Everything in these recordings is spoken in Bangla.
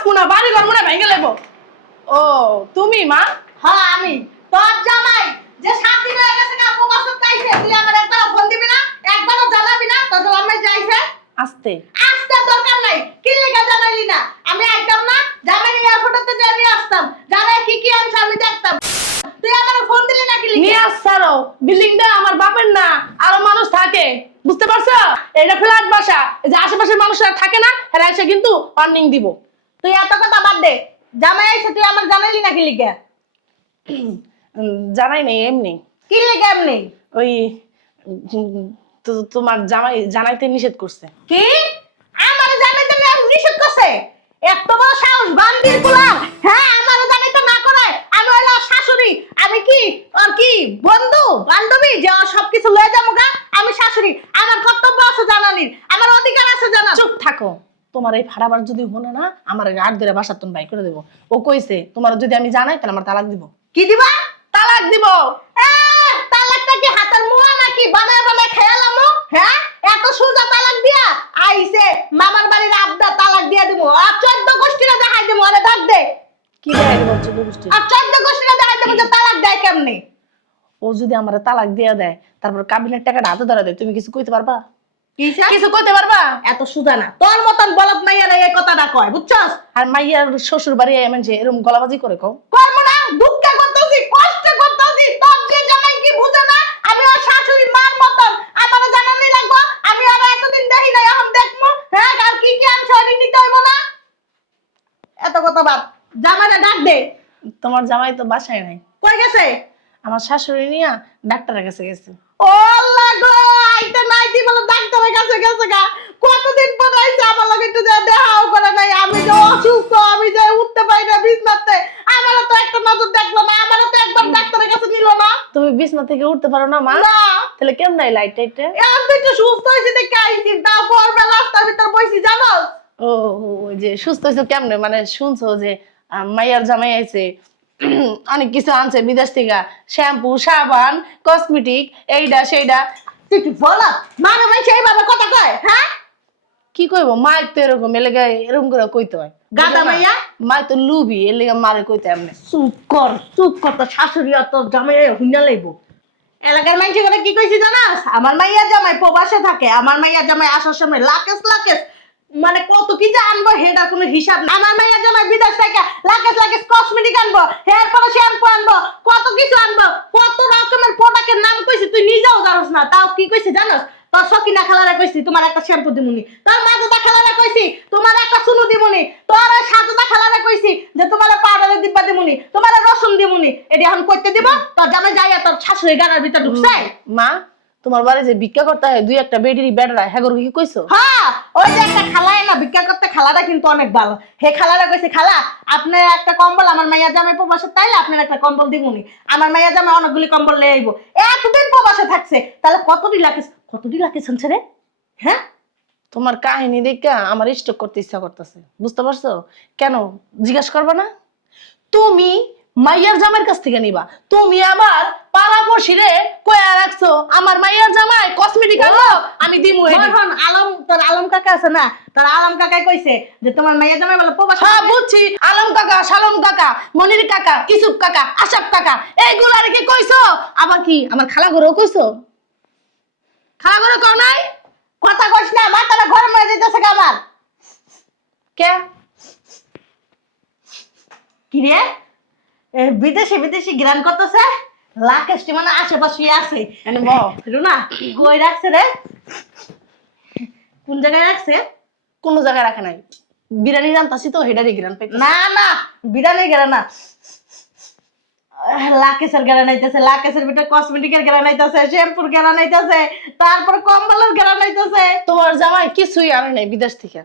বাঁচবো না, বাড়ি ঘর মনে ভেঙে লেবো। ও তুমি মা? হ্যাঁ আমি। তোর জামাই যে 7 দিন হয়ে গেছে না প্রবাসে যাইছে, তুই আমার একবারও ফোন দিবি না, একবারও জানাবি না তোর জামাই যাইছে? আস্তে আসতে দরকার নাই, কি লেগে জানাইলি না? আমি আইতাম না, জামাই এয়ারপোর্টে নিয়ে আসতাম, জামাই কি কি আনছে আমি দেখতাম। তুই আমার ফোন দিলি না কি লিখে? নিয়ে আসছারো, বিল্ডিংটা আমার বাপের না, আরো মানুষ থাকে, বুঝতে পারছো? এটা ফ্ল্যাট বাসা, এই যে আশেপাশের মানুষরা থাকে না, এরা এসে কিন্তু ওয়ার্নিং দিব। তুই এত কথা বাদ দে, জামাই আইছে তুই আমার জানাইলি না কি লিখে? জানাই নেই, এমনি। কি লিখে এমনি? ওই তোমার জামাই জানাইতে নিষেধ করছে। কি আমারে জানাইতে নিষেধ করছে? এত বড় সাহস বান্দির পোলা! হ্যাঁ আমারে জানাইতে না করে, আমি হইলো শাশুড়ি, আমি কি আর কি বন্ধু বান্ধবী যে ওর সবকিছু লয়ে যাবো গা? আমি শাশুড়ি, আমার কর্তব্য আছে জানানির, আমার অধিকার আছে জানা। চুপ থাকো, তোমার এই ফাড়াবার যদি হলো না, আমার গাড় ধরে বাসার তুমি বাই করে দেবো। ও কইছে তোমার যদি আমি জানাই তাহলে আমার তালাক দিব। কি দিবা? তালাক দিব। তালাকটা কি হাতের মুয়া নাকি বানায় বানায় খেয়ালামো? হ্যাঁ এত সোজা তালাক দিয়া আইছে মামার বাড়ির আবদা তালাক দিয়া দিব, আর 14 গোষ্ঠীরা দেখাই দিব। আরে ডাক দে। কি দেখাই দিব 14 গোষ্ঠী? আর 14 গোষ্ঠীরা দেখাই দিব যে তালাক দেয় কেমনে। ও যদি আমার তালাক দিয়ে দেয়, তারপর কাবিনের টাকাটা হাতে ধরা দেয়, তুমি কিছু কইতে পারবা? কিছু কইতে পারবা? এত সুজা না, তোর মতন বলদ মাইয়ারা এই কথাটা কয়, বুঝছস? আর মাইয়ার শ্বশুর বাড়ি এমন যে এরকম গলাবাজি করে কও? কর্ম না, দুঃখে করতেছি, কষ্টে করতেছি, তোর যে জামাই কি বুঝে না? আমি ওর শাশুড়ি মার মতন, আমার জানানি লাগবো, আমি আর এতদিন দেখি না, এখন দেখবো। হ্যাঁ আর কি কি আমি সরি নিতে হইব না? এত কথা বাদ, জামাইরা ডাক দে। তোমার জামাই তো বাসায় নাই। কই গেছে? আমার শাশুড়ি নিয়া ডাক্তারের কাছে গেছে। ও আল্লাহ গো, আইতে নাই দি বলে ডাক্তারের কাছে গেছে গা। কতদিন পর আইছে, আমার লগে একটু দেখাও করে নাই। আমি যে অসুস্থ, আমি যে উঠতে পারি না বিছনাতে, আমারও তো একটা নজর দেখলো না, আমারও তো একবার ডাক্তারের কাছে নিল না। তুমি বিছনা থেকে উঠতে পারো না মা? না। তাহলে কেমন নাই লাইট টাইটে? এখন তো একটু সুস্থ হয়েছি দেখে আইছি, তারপর বেলা রাস্তার ভিতর বসি জানো। ও ওই যে সুস্থ হয়েছো কেমনে, মানে শুনছো যে মাইয়ার জামাই আইছে, অনেক কিছু আনছে বিদেশ থেকে, শ্যাম্পু সাবান কসমেটিক এইটা সেইটা। তুই কি বলা মানে মাইছে এইভাবে কথা কয়? হ্যাঁ কি কইবো, মায়ের তো এরকম এলাকা এরকম করে কইতে হয়। গাদা মাইয়া। মায়ের তো লুবি, এর লেগে মারে কইতে এমনি। চুপ কর, চুপ কর, তোর শাশুড়ি আর তোর জামাই হুইনা লইব। এলাকার মানুষের কথা কি কইছি জানাস? আমার মাইয়া জামাই প্রবাসে থাকে, আমার মাইয়া জামাই আসার সময় লাকেশ লাকেশ মানে কত কি যে আনবো হেটার কোনো হিসাব না। আমার মাইয়া জামাই বিদেশ থেকে লাকেশ লাকেশ কসমেটিক আনবো, হেয়ার পরে শ্যাম্পু আনবো, কত কিছু আনবো, কত রকমের প্রোডাক্টের নাম কইছি তুই নিজেও জানোস না। তাও কি কইছি জানোস? তোর সকিনা খালারে কইছি তোমার একটা শ্যাম্পু দিমুনি, তোর মাজুদা খালারে কইছি তোমার একটা সুনু দিমুনি, তোর সাজুদা খালারে কইছি যে তোমার পাউডারের দিব্বা দিমুনি, তোমার রসুন দিমুনি। এটি এখন কইতে দিব? তোর জামাই যাইয়া তোর শাশুড়ি গানার ভিতর ঢুকছে। মা তোমার বাড়ি যে ভিক্ষা করতে হয় দুই একটা বেডির বেডরা, হ্যাঁ কি কইছো? হ্যাঁ ওই যে একটা খালায় না ভিক্ষা করতে, খালাটা কিন্তু অনেক ভালো। হে খালারা কইছে খালা আপনার একটা কম্বল আমার মাইয়া জামাই প্রবাসে তাইলে আপনার একটা কম্বল দিবুনি। আমার মাইয়া জামাই অনেকগুলি কম্বল লয়ে আইবো, এতদিন প্রবাসে থাকছে, তাহলে কতটি লাখিস শুনছে রে? হ্যাঁ তোমার কাহিনী দেখে আমার স্টক করতে ইচ্ছা করতেছে, বুঝতে পারছো? কেন জিজ্ঞাসা করবা না? তুমি মাইয়ার জামাইয়ের কাছ থেকে নিবা, তুমি আবার পাড়াপড়শি রে কয়া রাখছো আমার মাইয়ার জামাই কসমেটিক আনলো আমি দিমু। এখন আলম তোর আলম কাকা আছে না, তোর আলম কাকাই কইছে যে তোমার মাইয়া জামাই বলে প্রবাসে। হ্যাঁ বুঝছি, আলম কাকা, সালম কাকা, মনির কাকা, ইসুফ কাকা, আশাফ কাকা, এইগুলা রেখে কইছো। আবার কি আমার খালা ঘরেও কইছো? খালা ঘরে কও নাই? কথা কইস না, মাথাটা গরম হয়ে যাইতেছে আমার। কে কি রে বিদেশি বিদেশি গ্রান করতেছে, লাকেশটি মানে আশেপাশে আছে। রুনা কই রাখছে রে? কোন জায়গায় রাখছে? কোন জায়গায় রাখে নাই, বিরিয়ানি রান্তাছি তো হেডারি গ্রান পাইতে। না না বিরিয়ানির গেরা না, লাকেশের গেরা নাইতেছে, লাকেশের ভিতরে কসমেটিকের গেরা নাইতেছে, শ্যাম্পুর গেরা নাইতেছে, তারপর কম্বলের গেরা নাইতেছে। তোমার জামাই কিছুই আনে নাই বিদেশ থেকে।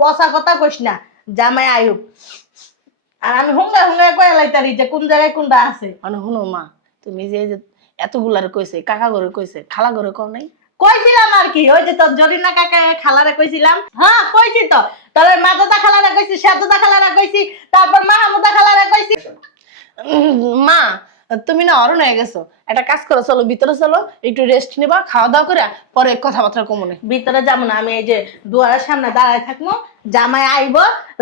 পচা কথা কইস না, জামাই আয়ুব। আর আমি হুঙ্গা হুঙ্গা কয়ে লাইতারি যে কোন জায়গায় কোনটা আছে। মানে শুনো মা, তুমি যে এতগুলার কইছে, কাকা ঘরে কইছে, খালা ঘরে কও নাই? কইছিলাম আর কি, ওই যে তোর জরিনা কাকা খালারে কইছিলাম। হ্যাঁ কইছি তো, তোর মাজদা খালারে কইছি, সাজদা খালারে কইছি, তারপর মাহমুদা খালারে কইছি। মা তুমি না অরণ হয়ে গেছো, একটা কাজ করো, চলো ভিতরে চলো, একটু রেস্ট নিবা, খাওয়া দাওয়া করে পরে কথাবার্তা কমনে। ভিতরে যাবো না, আমি এই যে দুয়ারের সামনে দাঁড়ায় থাকবো, জামাই আইব,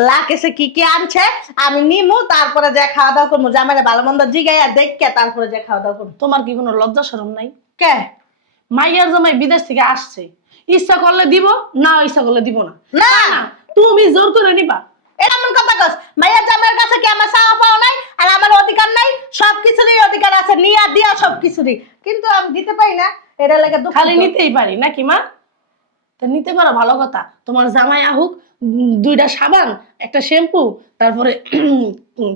লাকেশে কি কি আনছে আমি নিমু, তারপরে যে খাওয়া দাওয়া করবো। জামাইরে ভালো মন্দ জিগাইয়া দেখে তারপরে যে খাওয়া দাওয়া করবো। তোমার কি কোনো লজ্জা শরম নাই? কে? মাইয়ার জামাই বিদেশ থেকে আসছে, ইচ্ছা করলে দিব, না ইচ্ছা করলে দিব না। না তুমি জোর করে নিবা? এটা এমন কথা কস? মাইয়ার জামাইয়ের কাছে কি আমার চাওয়া পাওয়া নাই আর আমার অধিকার নাই? সবকিছুরই অধিকার আছে, নিয়া দিয়া সবকিছুরই, কিন্তু আমি দিতে পারি না। এটা লাগে দুঃখ। খালি নিতেই পারি নাকি মা? তা নিতে পারো, ভালো কথা। তোমার জামাই আহুক, 2টা সাবান, একটা শ্যাম্পু, তারপরে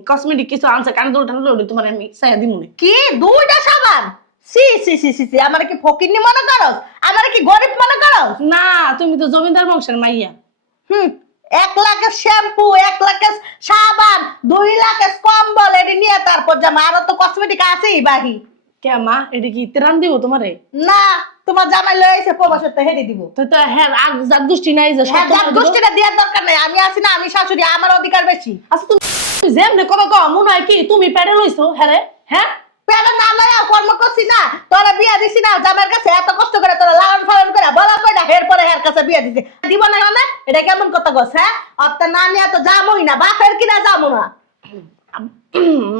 কসমেটিক কিছু আনছে, কানে দুল টানে দুল, তোমার আমি চাইয়া দিমুনে। কি 2টা সাবান? সি সি সি সি সি, আমার কি ফকিন্নি মনে করস? আমার কি গরিব মনে করস? না, তুমি তো জমিদার বংশের মাইয়া। 1 লাখের শ্যাম্পু, 1 লাখের সাবান, 2 লাখের কম্বল, এটি নিয়ে তারপর জামা। আরো তো কসমেটিক আছেই বাহি। কে মা, এটা কি ত্রাণ দিব তোমারে? না, তোমার জামাই লয়ে আইছে প্রবাসের, তো হেডি দিব। তো হ্যাঁ, আর যার গোষ্ঠী নাই যে হ্যাঁ, যার গোষ্ঠীটা দেওয়ার দরকার নাই। আমি আছি না, আমি শাশুড়ি, আমার অধিকার বেশি। আচ্ছা, তুমি যেমনি কথা কও, মনে হয় কি তুমি পেটে লইছো? হ্যাঁ রে, হ্যাঁ। পেলে না লয়া কর্ম করছি না, তোরা বিয়া দিছি না জামাইয়ের কাছে, এত কষ্ট করে তোরা লালন পালন করে বলা কয়টা হের পরে হের কাছে বিয়া দিছি, দিব না মানে? এটা কেমন কথা কস? হ্যাঁ, অত না নিয়ে তো যামই না, বাপের কিনা যাবো না।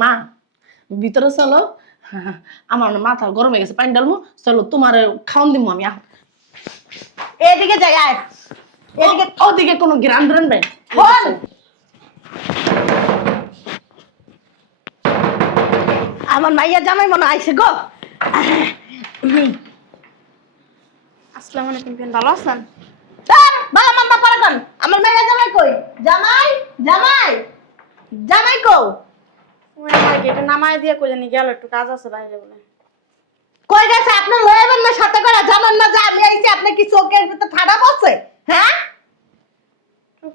মা, ভিতরে চলো, আমার না মাথা গরম হয়ে গেছে, পানি ডালমু, চলো তোমার খাওন দিমু আমি। এদিকে যাই, আয় এদিকে। ওদিকে কোনো গ্রাম ড্রান বে ফোন। আমার মাইয়া জামাই মনে আইছে গো। আসসালামু আলাইকুম, কেন ভালো আছেন? স্যার বাবা মাম্মা পারাগন, আমার মাইয়া জামাই কই? জামাই জামাই জামাই কও? ওই আমার গেটে নামায় দিয়ে কই জানি গেল, একটু কাজ আছে বাইরে বলে। কই গেছে? আপনি লয়েবেন না সাথে করে? জানেন না যে আমি আইছি? আপনি কি চোখের ভিতর ঠাডা বসে? হ্যাঁ,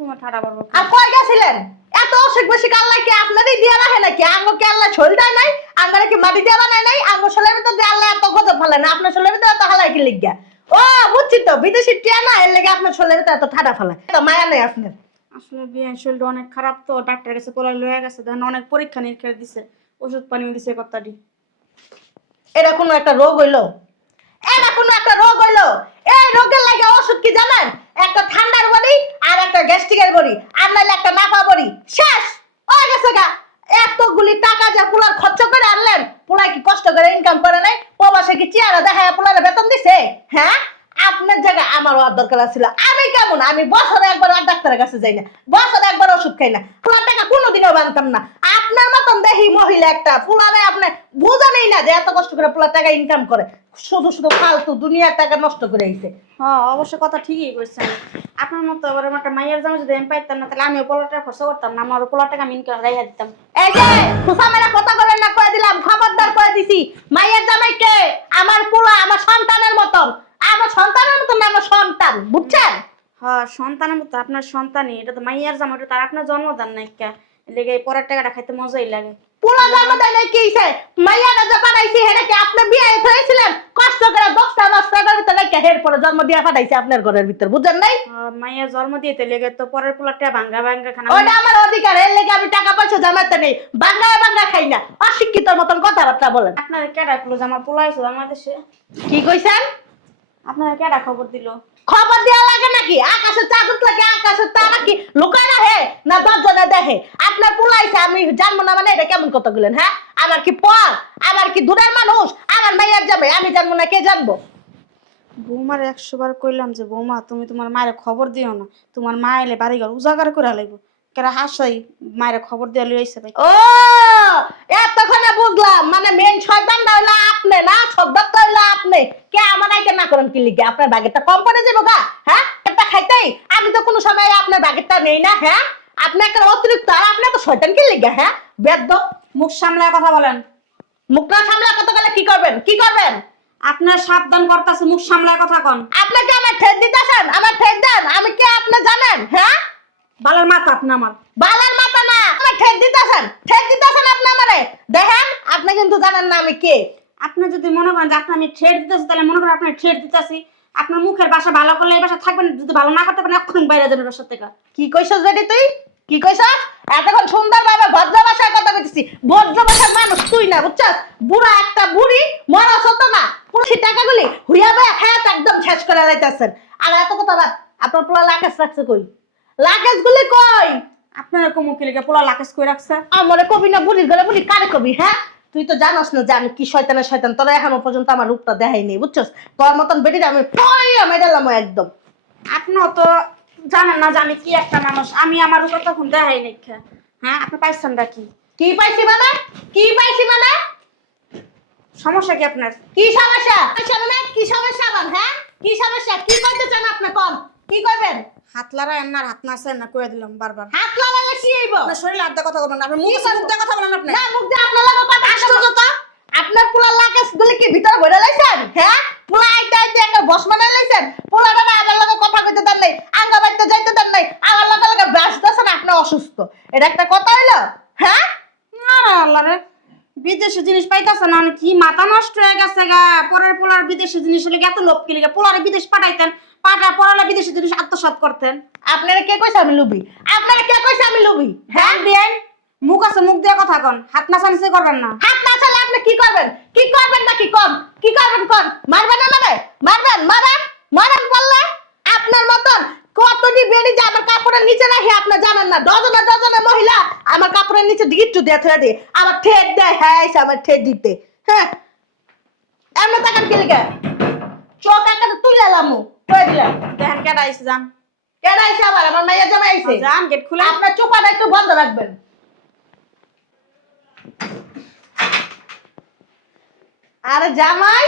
তোমার ঠাড়া পারবো। আর কই গেছিলেন? এত অসুখ বসে আল্লাহ কি আপনারই দিয়া রাখে নাকি? আঙ্গ কি আল্লাহ শোল দেয় নাই? আঙ্গারে কি মাটি দেওয়া নাই নাই? আঙ্গ শোলের ভিতর দিয়ে আল্লাহ এত গজব ফেলে না, আপনার শোলের ভিতর এত হালাই কি লিগা? ও বুঝছি তো, বিদেশি টিয়া না, এর লেগে আপনার শোলের ভিতর এত ঠাডা ফেলে। তো মায়া নেই আপনার? আসলে বিয়ে শরীরটা অনেক খারাপ তো, ডাক্তার কাছে পোলাই লয়ে গেছে, দেখেন অনেক পরীক্ষা নিরীক্ষা দিছে, ওষুধ পানিও দিছে কত্তাটি। এটা কোনো একটা রোগ হইলো? এটা কোনো একটা রোগ হইলো? এই রোগের লাগে ওষুধ কি জানেন? একটা ঠান্ডার বড়ি আর একটা গ্যাস্ট্রিকের বড়ি, আর নাইলে একটা নাপা বড়ি, শেষ হয়ে গেছে গা। এতগুলি টাকা যা পোলার খরচ করে আনলেন, পোলা কি কষ্ট করে ইনকাম করে নাই? প্রবাসে কি চেয়ারা দেখায় পোলারে বেতন দিছে? হ্যাঁ, আপনার জায়গায় আমারও আর দরকার ছিল। আমি কেমন, আমি বছরে একবার আর ডাক্তারের কাছে যাই না, বছরে একবার ওষুধ খাই না, পোলার টাকা কোনোদিনও বানতাম না। আপনার মতন দেখি মহিলা একটা পোলারে আপনি বোঝানেই না যে এত কষ্ট করে পোলার টাকা ইনকাম করে, শুধু শুধু ফালতু দুনিয়ার টাকা নষ্ট করে আইছে। হ্যাঁ, অবশ্য কথা ঠিকই কইছেন। আপনার মতো আবার একটা মাইয়ার জামা যদি আমি পাইতাম না, তাহলে আমিও পোলাটা খরচা করতাম না, আমার পোলার টাকা আমি ইনকাম রাইয়া দিতাম। এই যে খুশা মেলা কথা বলেন না, কয়ে দিলাম, খবরদার করে দিছি। মাইয়ার জামাই কে? আমার পোলা, আমার সন্তানের মতন। আমার সন্তানের মতন না, আমার সন্তান, বুঝছেন? হ্যাঁ, সন্তানের মতো আপনার সন্তানই, এটা তো মাইয়ার জামা, এটা তার আপনার জন্মদান নাই কা, লেগে এই পরের টাকাটা খাইতে মজাই লাগে। পোলা জন্ম দেয় নাই কি হইছে? মাইয়াটা যে পাঠাইছি হেডে কি আপনি বিয়ে হয়েছিলেন? কষ্ট করে 10টা মাসের ভিতরে লেখা হের পরে জন্ম দিয়া পাঠাইছি আপনার ঘরের ভিতর, বুঝছেন নাই? মাইয়া জন্ম দিয়েতে লেগে তো পরের পোলাটা ভাঙ্গা ভাঙ্গা খানা। ওইটা আমার অধিকার, এর লেগে আমি টাকা পয়সা জমাতে নেই, বাংলায় বাংলা খাই না, অশিক্ষিতর মতন কথাবার্তা বলেন। আপনার কেডা খুলো যে আমার পোলা হয়েছে বাংলাদেশে? কি কইছেন? আপনার কেডা খবর দিল? খবর দেওয়া লাগে নাকি? আকাশের চাঁদত লাগে, আকাশের তারা কি লুকায় না হে না দরজনে দেখে? আপনার পুলাইছে আমি জানবো না মানে এটা কেমন কথা বলেন? হ্যাঁ, আমার কি পর, আমার কি দূরের মানুষ? আমার মাইয়ার যাবে, আমি জানবো না, কে জানবো? বৌমার 100 বার কইলাম যে বৌমা তুমি তোমার মায়ের খবর দিও না, তোমার মা এলে বাড়ি ঘর উজাগার করে লাগবো, কেরা হাসাই মায়ের খবর দেওয়া লই আইছে ভাই। ও এতক্ষণে বুঝলাম, মানে মেন শয়তানটা হইলো আপনি না, সদ্যত হইলো আপনি। কে আমার আইকে না করেন কি লিখে? আপনার বাগেরটা কম পড়ে যাবো গা? হ্যাঁ, একটা খাইতেই আমি তো কোনো সময় আপনার বাগেরটা নেই না। হ্যাঁ, আপনি একটা অতিরিক্ত, আর আপনি তো শয়তান কি লিখে? হ্যাঁ, বেদ্য। মুখ সামলায় কথা বলেন। মুখটা সামলা কথা বলে কি করবেন? কি করবেন? আপনার সাবধান করতেছে, মুখ সামলায় কথা কন। আপনাকে আমার ঠেট দিতেছেন? আমার ঠেট দেন, আমি কে আপনি জানেন? হ্যাঁ, বালার মাথা আপনি আমার। বালার মাথা না, আমার ঠেট দিতেছেন, ঠেট দিতেছেন আপনি আমারে। দেখেন, আপনি কিন্তু জানেন না আমি কে। আপনি যদি মনে করেন যে আপনি আমি ঠেট দিতেছি, তাহলে মনে করেন আপনি ঠেট দিতেছি। আপনার মুখের ভাষা ভালো করলে এই ভাষা থাকবেন, যদি ভালো না করতে পারেন এখন বাইরে যাবেন বাসার থেকে। কি কইছস রেডি তুই? কি কইছস? এতক্ষণ সুন্দরভাবে ভদ্র ভাষায় কথা কইতেছি, ভদ্র ভাষার মানুষ তুই না, বুঝছস? বুড়া একটা বুড়ি মরাস হতো না, পুরো টাকাগুলি হুইয়াবে হাত একদম শেষ করে লাইতাছেন। আর এত কথা বাদ, আপনার পোলা লাকেশ রাখছে কই? লাকেজ গুলি কই? আপনারা কোমো কিলিকা পোলা লাকেশ কই রাখছে? আমারে কবি না বুড়ির গলা বুড়ি কারে কবি? হ্যাঁ, তুই তো জানোস না যে আমি কি শয়তানের শয়তান। তোরা এখনো পর্যন্ত আমার রূপটা দেখাইনি, বুঝছস? তোর মতন বেটিটা আমি মেডালাম একদম। আপনিও তো জানেন না যে আমি কি একটা মানুষ। আমি আমার রূপে তখন দেখাই নাই। হ্যাঁ, আপনি পাইছেনটা কি? কি পাইছি মানে? কি পাইছি মানে? সমস্যা কি আপনার? কি সমস্যা? মানে কি সমস্যা আমার? হ্যাঁ, কি সমস্যা? কি কইতে চান আপনি? কোন কি কইবেন? হাত লড়াই না, হাত নাছে না কয়ে দিলাম বারবার। হাত লাগালে কি হইব? আপনার শরীরে আড্ডা কথা বলেন, আপনি মুখ দিয়ে কথা বলেন। আপনি না, মুখ দিয়ে আপনার লাগা কথা আশ্চর্যতা। আপনার পোলা লাকেশ গুলি কি ভিতরে ভরে লাইছেন? হ্যাঁ, পোলা আইতে আইতে একটা বস বানাই লাইছেন। পোলাটা না আমার লগে কথা কইতে দেন নাই, আঙ্গা বাইতে যাইতে দেন নাই, আমার লগে ব্রাশ দিছেন। আপনি অসুস্থ, এটা একটা কথা হইলো? হ্যাঁ, আরে আল্লাহ রে, বিদেশি জিনিস পাইতাছে না, কি মাথা নষ্ট হয়ে গেছে গা। পরের পোলার বিদেশি জিনিস হলে এত লোভ কি লিগে? পোলারে বিদেশ পাঠাইতেন, পড়ালে বিদেশি জিনিস আত্মসাৎ করতেন। আপনারা কে কইছে আমি লুবি? আপনারা কে কইছে আমি লুবি? হ্যাঁ, দেন মুখ আছে, মুখ দিয়ে কথা কন, হাত নাচানিচি করবেন না। হাত না চালে আপনি কি করবেন? কি করবেন নাকি কোন? কি করবেন কোন? মারবেন না মানে? মারবেন, মারেন, মারেন বললে? আপনার মতন কতটি বেড়ি যে আমার কাপড়ের নিচে রাখি আপনি জানেন না? ডজনে ডজনে মহিলা আমার কাপড়ের নিচে গিট্টু দিয়ে থয়ে দিয়ে আমার ঠেট দেয়। হ্যাঁ, এসে আমার ঠেট দিতে। হ্যাঁ, এমন তাকান কি লিগে? চোখ একটা তুলে এলামু কয়ে দিলাম। দেখেন কেডা আইছে, যান কেন আইছে? আবার আমার মাইয়া জামাই আইছে। যান, গেট খুলে। আপনার চোপাটা একটু বন্ধ রাখবেন। আরে জামাই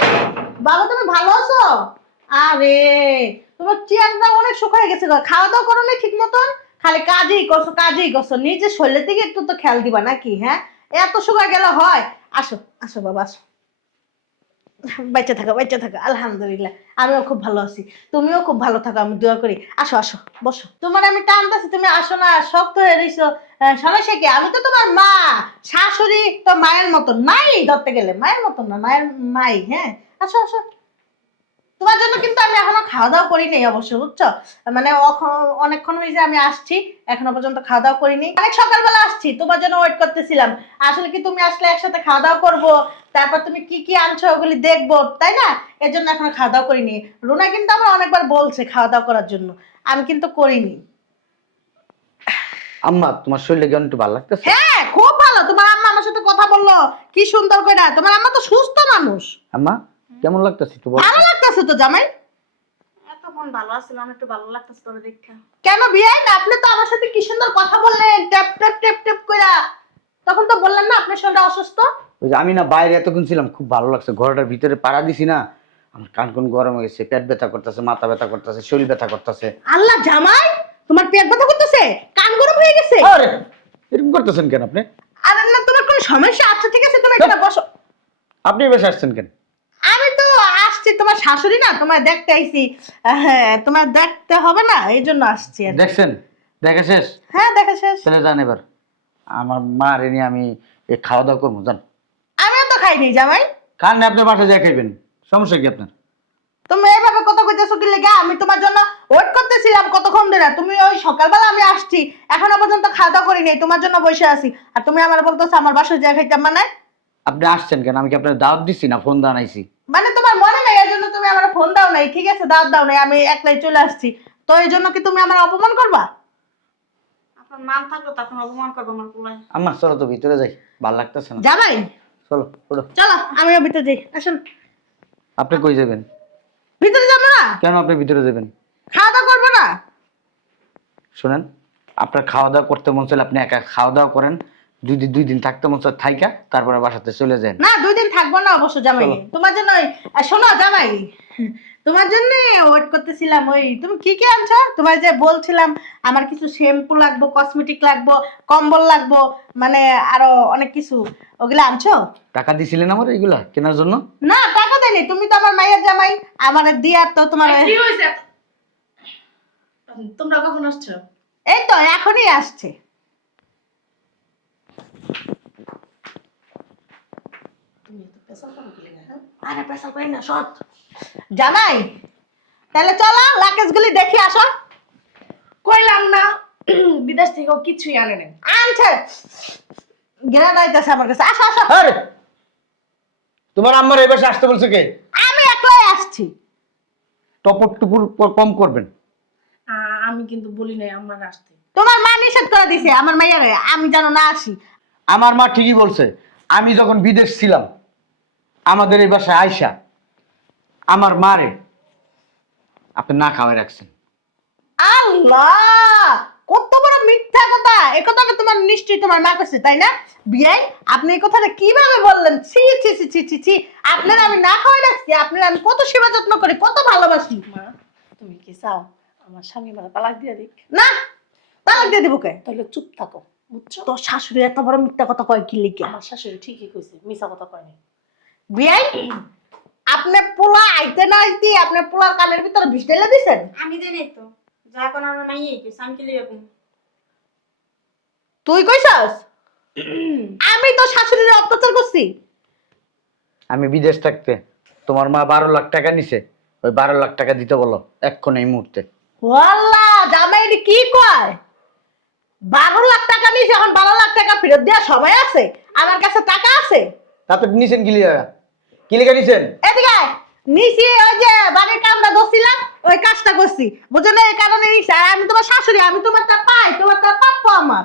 বাবা, তুমি ভালো আছো? আরে তোমার চেয়ারটা অনেক শুকায় গেছে গো। খাওয়া দাওয়া করো না ঠিক মতন, খালি কাজই করছো কাজই করছো। নিজের শরীরের দিকে একটু তো খেয়াল দিবা নাকি? হ্যাঁ, এত শুকায় গেলে হয়? আসো আসো বাবা, আসো। বেঁচে থাকো, বেঁচে থাকো, আলহামদুলিল্লাহ। আমিও খুব ভালো আছি, তুমিও খুব ভালো থাকো, আমি দোয়া করি। আসো আসো, বসো। তোমার আমি টানতেছি, তুমি আসো না, শক্ত হয়ে রইছো। সমস্যা কি? আমি তো তোমার মা, শাশুড়ি তো মায়ের মতন। মাই ধরতে গেলে মায়ের মতন না, মায়ের মাই। হ্যাঁ, আসো আসো। তোমার জন্য কিন্তু আমি এখনো খাওয়া দাওয়া করি নাই অবশ্য, বুঝছো? মানে অনেকক্ষণ হয়েছে আমি আসছি, এখনো পর্যন্ত খাওয়া দাওয়া করিনি। অনেক সকালবেলা আসছি, তোমার জন্য ওয়েট করতেছিলাম। আসলে কি তুমি আসলে একসাথে খাওয়া দাওয়া করবো, তারপর তুমি কি কি আনছো ওগুলি দেখবো, তাই না? এর জন্য এখনো খাওয়া দাওয়া করিনি। রুনা কিন্তু আমার অনেকবার বলছে খাওয়া দাওয়া করার জন্য, আমি কিন্তু করিনি। আম্মা, তোমার শরীরে কেমন একটু ভালো লাগতেছে? হ্যাঁ, খুব ভালো। তোমার আম্মা আমার সাথে কথা বললো, কি সুন্দর করে। তোমার আম্মা তো সুস্থ মানুষ। আম্মা, কেমন লাগতেছে একটু বলো? ভালো লাগতেছে তো জামাই। এতক্ষণ ভালো আছিল, আমার একটু ভালো লাগতেছে তোরে দেখা। কেন বিয়াই না? আপনি তো আমার সাথে কি সুন্দর কথা বললেন, ট্যাপ ট্যাপ ট্যাপ ট্যাপ কইরা। তখন তো বললেন না আপনার শরীরটা অসুস্থ। ওই যে আমি না বাইরে এতক্ষণ ছিলাম, খুব ভালো লাগছে। ঘরটার ভিতরে পাড়া দিছি না, আমার কান কোন গরম হয়ে গেছে, পেট ব্যথা করতেছে, মাথা ব্যথা করতেছে, শরীর ব্যথা করতেছে। আল্লাহ জামাই, তোমার পেট ব্যথা করতেছে, কান গরম হয়ে গেছে? আরে এরকম করতেছেন কেন আপনি? আরে না, তোমার কোনো সমস্যা? আচ্ছা ঠিক আছে, তুমি এখানে বসো। আপনি বেশ আসছেন কেন? আমি তো আসছি, তোমার শাশুড়ি না, তোমায় দেখতে আইছি। হ্যাঁ, তোমার দেখতে হবে না, এই জন্য আসছি আর কি। দেখছেন? দেখা শেষ? হ্যাঁ, দেখা শেষ। চলে যান এবার। আমার মা রে নিয়ে আমি খাওয়া দাওয়া করবো, যান। আমিও তো খাইনি জামাই। খান না, আপনি বাসায় যা খাইবেন, সমস্যা কি আপনার? তুমি এইভাবে কত কইতেছো কি লেগে? আমি তোমার জন্য ওয়েট করতেছিলাম কতক্ষণ ধরে। তুমি ওই সকালবেলা আমি আসছি, এখনো পর্যন্ত খাওয়া দাওয়া করি নাই, তোমার জন্য বসে আছি। আর তুমি আমার বলতেছো আমার বাসায় যা খাইতাম। মানে আপনি আসছেন কেন? আমি কি আপনার দাওয়াত দিচ্ছি না ফোন দাঁড়াইছি? মানে তোমার মনে নাই, এর জন্য তুমি আমার ফোন দাও নাই। ঠিক আছে, দাওয়াত দাও নাই, আমি একলাই চলে আসছি। তো এই জন্য কি তুমি আমার অপমান করবা? আপনার মান থাকলো তো আপনার অপমান করবো আমার পোলায়? আম্মা চলো তো ভিতরে যাই, ভালো লাগতেছে না। জামাই চলো ওঠো। চলো, আমিও ভিতরে যাই। আসুন। আপনি কই যাবেন? ভিতরে যাবো না? কেন আপনি ভিতরে যাবেন? খাওয়া দাওয়া করবো না? শোনেন, আপনার খাওয়া দাওয়া করতে মন চাইলে আপনি একা খাওয়া দাওয়া করেন। দুই দিন থাকতে মন চায় থাইকা, তারপরে বাসাতে চলে যান। না, 2 দিন থাকবো না অবশ্য জামাই। চলো। তোমার জন্য শোনো জামাই, তোমার জন্য ওয়েট করতেছিলাম। ওই তুমি কি কি আনছো? তোমার যে বলছিলাম আমার কিছু শ্যাম্পু লাগবো, কসমেটিক লাগবো, কম্বল লাগবো, মানে আরো অনেক কিছু, ওগুলা আনছো? টাকা দিছিলেন আমার এইগুলা কেনার জন্য? না, টাকা দেয়নি, তুমি তো আমার মায়ের জামাই। আমার দিয়া তো তোমার কি হয়েছে? তোমরা কখন আসছো? এই তো এখনই আসছে। আরে পেশা পাই না সৎ জামাই, তাহলে চলো লাকেজ গুলি দেখি আসো। কইলাম না বিদেশ থেকে কিছুই আনে নেন। আনছে গেরা নাইতেছে আমার কাছে। আসো আসো। আরে তোমার আম্মার এই বাসে আসতে বলছে কে? আমি একলাই আসছি। টপর টুপুর কম করবেন। আমি কিন্তু বলি নাই আমার আসতে। তোমার মা নিষেধ করে দিছে আমার মাইয়ারে আমি যেন না আসি। আমার মা ঠিকই বলছে, আমি যখন বিদেশ ছিলাম আমাদের এই বাসায় আইসা আমার মারে আপনি না খাওয়াই রাখছেন। আল্লাহ, কত বড় মিথ্যা কথা! এই কথাটা তোমার নিশ্চয়ই তোমার মা কইছে, তাই না? বিয়াই, আপনি এই কথাটা কিভাবে বললেন? ছি ছি ছি ছি ছি ছি! আপনার আমি না খাওয়াই রাখছি, আপনার আমি কত সেবা যত্ন করি, কত ভালোবাসি। মা তুমি কি চাও আমার স্বামী মারা তালাক দিয়ে দিক? না, তালাক দিয়ে দিব কে? তাহলে চুপ থাকো, বুঝছো? তোর শাশুড়ি এত বড় মিথ্যা কথা কয় কি লিখে? আমার শাশুড়ি ঠিকই কইছে, মিছা কথা কয়নি। বিয়াই, আপনি পোলা আইতে না আইতে আপনার পোলার কানের ভিতরে বিষ ঢেলে দিছেন। আমি জানি তো যা কোন আমার মাইয়াই কইছে আমি কি লিখব। তুই কইছস? আমি তো শাশুড়ির অত্যাচার করছি। আমি বিদেশ থাকতে তোমার মা 12 লাখ টাকা নিছে, ওই 12 লাখ টাকা দিতে বলো এক্ষণ এই মুহূর্তে। ওয়াল্লাহ, জামাই এটি কি কয়? 12 লাখ টাকা নিয়েছে, এখন 12 লাখ টাকা ফেরত দেওয়ার সময় আছে? আমার কাছে টাকা আছে। তাতে নিছেন কি লিগা? কি লিগা নিছেন? এদিকে আয়। নিছি ওই যে বাড়ির কামটা ধরছিলাম, ওই কাজটা করছি, বুঝো না? এই কারণে নিছি। আর আমি তোমার শাশুড়ি, আমি তোমারটা পাই, তোমারটা প্রাপ্য আমার।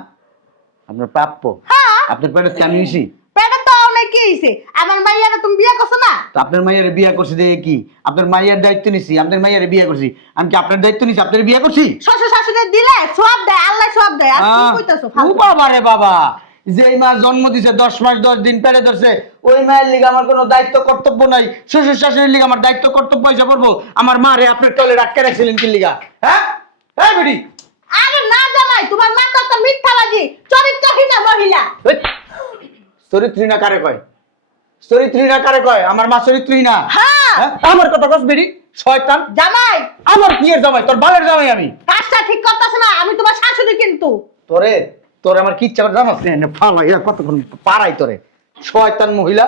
আপনার প্রাপ্য? হ্যাঁ, আপনার পেটে আমি নিছি? পেটে তো অনেক কি হইছে। আমার মাইয়ারে তুমি বিয়ে করছো না? তো আপনার মাইয়ারে বিয়ে করছি দেখে কি? আপনার মাইয়ার দায়িত্ব নিছি, আপনার মাইয়ারে বিয়ে করছি। আমি কি আপনার দায়িত্ব নিছি আপনার বিয়ে করছি? শ্বশুর শাশুড়ি দিলে সব দেয়, আল্লাহ সব দেয়। আর কি কইতাছো ও ফালতু? বাবা রে বাবা, যেই মা জন্ম দিছে 10 মাস 10 দিন পেটে ধরছে, ওই মায়ের লিগে আমার কোনো দায়িত্ব কর্তব্য নাই। শ্বশুর শাশুড়ির লিগে আমার দায়িত্ব কর্তব্য পয়সা পড়বো। আমার মা রে আপনার টলে রাখতে রাখছিলেন কি লিগা? হ্যাঁ হ্যাঁ বেটি, আরে না জামাই, তোমার মা তো একটা মিথ্যাবাদী, চরিত্রহীন মহিলা। চরিত্রহীন কারে কয়? চরিত্রহীন কারে কয়? আমার মা চরিত্রহীন না? হ্যাঁ। আমার কথা কস বেটি, শয়তান। জামাই, আমার কি এর জামাই? তোর বালের জামাই আমি। কাজটা ঠিক করতেছ না, আমি তোমার শাশুড়ি কিন্তু। তোরে তোর আমার কি ইচ্ছা করে জানাস না? ফালাই কতক্ষণ পাড়াই তোরে, শয়তান মহিলা।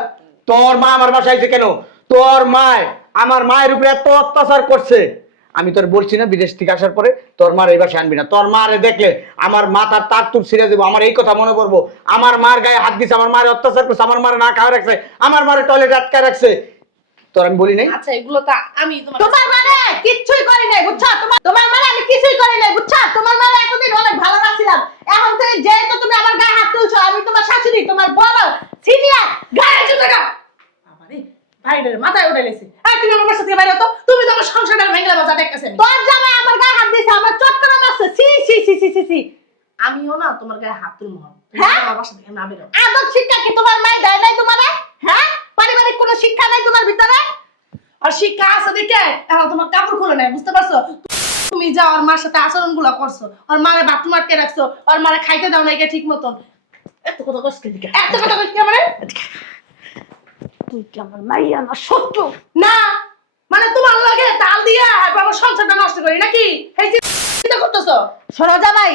তোর মা আমার বাসায় আইছে কেন? তোর মায় আমার মায়ের উপরে এত অত্যাচার করছে। আমি তোর বলছি না বিদেশ থেকে আসার পরে তোর মার এই বাসায় আনবি না। তোর মারে দেখলে আমার মাথার তার তুর ছিঁড়ে দেবো। আমার এই কথা মনে পড়বো। আমার মার গায়ে হাত দিছে, আমার মারে অত্যাচার করছে, আমার মারে না খাওয়া রাখছে, আমার মারে টয়লেট আটকায় রাখছে। তোর আমি বলি নাই? আচ্ছা এগুলো তো আমি তোমার তোমার মানে কিচ্ছুই করি নাই, বুঝছো? তোমার মানে আমি কিছুই করি নাই, বুঝছো? তোমার মানে এতদিন অনেক ভালো রাখছিলাম, এখন থেকে যেহেতু তুমি আমার গায়ে হাত তুলছো, আমি তোমার শাশুড়ি, তোমার বড় সিনিয়র। গায়ে চুপ থাকা। আমারে ভাইদের মাথায় উঠে লেছে। এই তুমি আমার বাসা থেকে বাইরে হতো, তুমি তো আমার সংসারটা ভেঙে মজা দেখতেছেন। তোর জামাই আমার গায়ে হাত দিছে, আমার চট করে মারছে। সি সি সি সি সি সি। আমিও না তোমার গায়ে হাত তুলবো না। হ্যাঁ? আমার বাসা থেকে না বেরো। আদব শিক্ষা কি তোমার মাই দেয় নাই তোমারে? হ্যাঁ, পারিবারিক কোনো শিক্ষা নাই তোমার ভিতরে? আর শিক্ষা আছে দেখে এখন তোমার কাপড় খুলে নাই, বুঝতে পারছো? তুমি যা ওর মার সাথে আচরণ গুলো করছো, ওর মারে বাথরুম আটকে রাখছো, ওর মারে খাইতে দাও নাই ঠিক মতন। এত কথা কষ্ট দিকে। এত কথা কইছি মানে? তুই কি আমার মাইয়া না শত্রু? না মানে তোমার লাগে তাল দিয়া এরপর আমার সংসারটা নষ্ট করি নাকি? এই চিন্তা করতেছো? শোনো জামাই,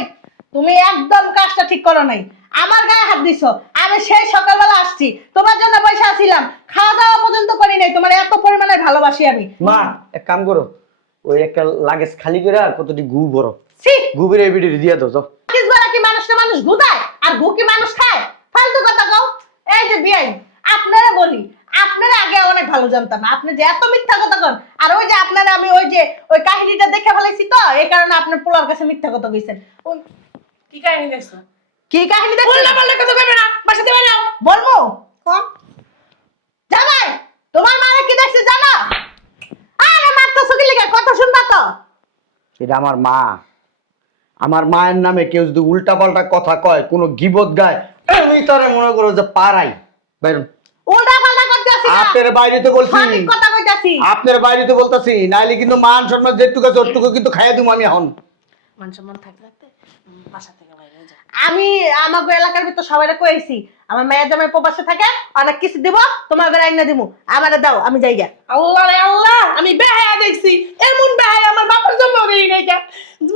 তুমি একদম কাজটা ঠিক করো নাই। আমার গায়ে হাত দিছো। আমি সেই সকালবেলা আসছি, তোমার জন্য পয়সা ছিলাম, খাওয়া দাওয়া পর্যন্ত করি নাই। তোমার এত পরিমাণে ভালোবাসি আমি। মা এক কাম করো, ওই একটা লাগেজ খালি করে আর কতটি গু বড় সি, গুবের এই ভিডিও দিয়ে দাও যাও। কিসবারা কি মানুষটা মানুষ গুদায় আর গু কি মানুষ খায়? ফালতু কথা কও। এই যে বিয়াই, আপনারা বলি, আপনারা আগে অনেক ভালো জানতাম, আপনি যে এত মিথ্যা কথা কন। আর ওই যে আপনারা আমি ওই যে ওই কাহিনীটা দেখে ফেলাইছি, তো এই কারণে আপনার পোলার কাছে মিথ্যা কথা কইছেন। ওই কি কাহিনী দেখছো? কি কাহিনী দেখছেন? বললে বললে কথা কইবে না, বাসা থেকে বাইরে হও। বলবো? কোন জামাই, তোমার মারে কি দেখছি জানো? আরে মারতেছো কি লিগা? কথা শুনবা তো? এটা আমার মা। আমার মায়ের নামে কেউ যদি উল্টা পাল্টা কথা কয়, কোনো গিবত গায়, আমি তারে মনে করো যে পারাই বাইরন। উল্টা পাল্টা করতেছি না, আপনার বাইরে তো বলছি, সঠিক কথা কইতাছি। আপনার বাইরে তো বলতাছি, নাইলে কিন্তু মান সম্মান যেটুকু আছে ওটুকু কিন্তু খাইয়া দিমু আমি এখন। মান সম্মান থাকতে থাকতে বাসা থেকে বাইরে হয়ে যাও। আমি আমাগো এলাকার ভিতর সবাইরে কইছি, আমার মায়ের জামাই প্রবাসে থাকে, অনেক কিছু দিব, তোমার ঘরে আইনা দিমু, আমারে দাও, আমি যাই গা। আল্লাহ রে আল্লাহ, আমি বেহায়া দেখছি, এমন বেহায়া আমার বাবার জন্য দেই নাই কা।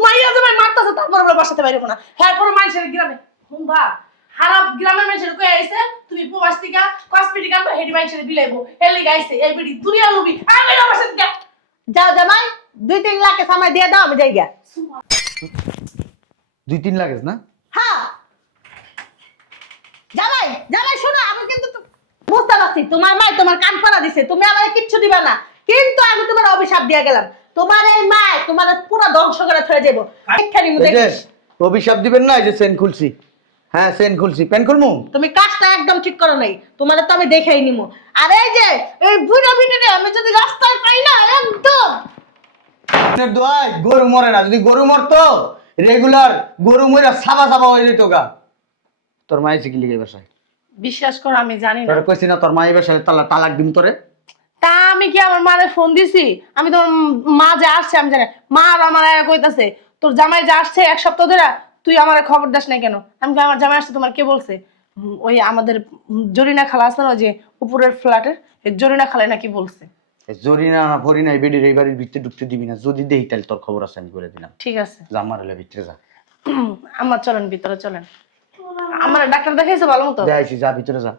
মাইয়া জামাই মারতাছে তারপর আমরা বাসাতে বাইরে হবো না। হ্যাঁ পুরো মানুষের গ্রামে হুম্বা হারাপ গ্রামের মানুষের কই আইছে তুমি প্রবাস থেকে কসমেটিক আনবা হেডি মানুষের বিলাইবো হেলি গাইছে এই বিড়ি দুনিয়া লুবি আমি বাসা থেকে যাও জামাই, 2-3 লাখ সময় দিয়ে দাও, আমি যাই গা। 2-3 লাগেজ না? হ্যাঁ জামাই, জামাই শোনো, আমি কিন্তু বুঝতে পারছি তোমার মা তোমার কান পড়া দিছে, তুমি আমারে কিচ্ছু দিবা না, কিন্তু আমি তোমার অভিশাপ দিয়ে গেলাম। তোমার এই মা তোমার পুরো ধ্বংস করে থয়ে যাবো এখানে এই যে দেখিস অভিশাপ দিবেন না, এই যে চেন খুলছি, হ্যাঁ চেন খুলছি, পেন খুলমু। তুমি কাজটা একদম ঠিক করো নাই, তোমার তো আমি দেখেই নিমু। আর এই যে এই বুড়ো বিটিরে আমি যদি রাস্তায় পাই না একদম দোয়াই গরু মরে না, যদি গরু মরতো রেগুলার গরু মরে সাবা সাবা হয়ে যেত গা। তোর মায়ের কি লিখে বাসায়? বিশ্বাস কর আমি জানি না। তোর কইছি না তোর মায়ের বাসায় তালাক দিম তোরে? তা আমি কি আমার মারে ফোন দিছি? আমি তোমার মা যে আসছে আমি জানি। মা আর আমার কইতাছে তোর জামাই যে আসছে 1 সপ্তাহ ধরে, তুই আমার খবর দাস না কেন? আমি কি আমার জামাই আসছে তোমার কে বলছে? ওই আমাদের জরিনা খালা আছে না, ওই যে উপরের ফ্ল্যাটের জরিনা খালা নাকি বলছে। জরিনা না ভরিনা এই বেডির এই বাড়ির ভিতরে ঢুকতে দিবি না, যদি দেই তাহলে তোর খবর আছে আমি করে দিলাম। ঠিক আছে যা আমার হলে ভিতরে যা। আমার চলেন ভিতরে চলেন। আমার ডাক্তার দেখাইছে ভালো মতো? যাইছি, যা ভিতরে যা।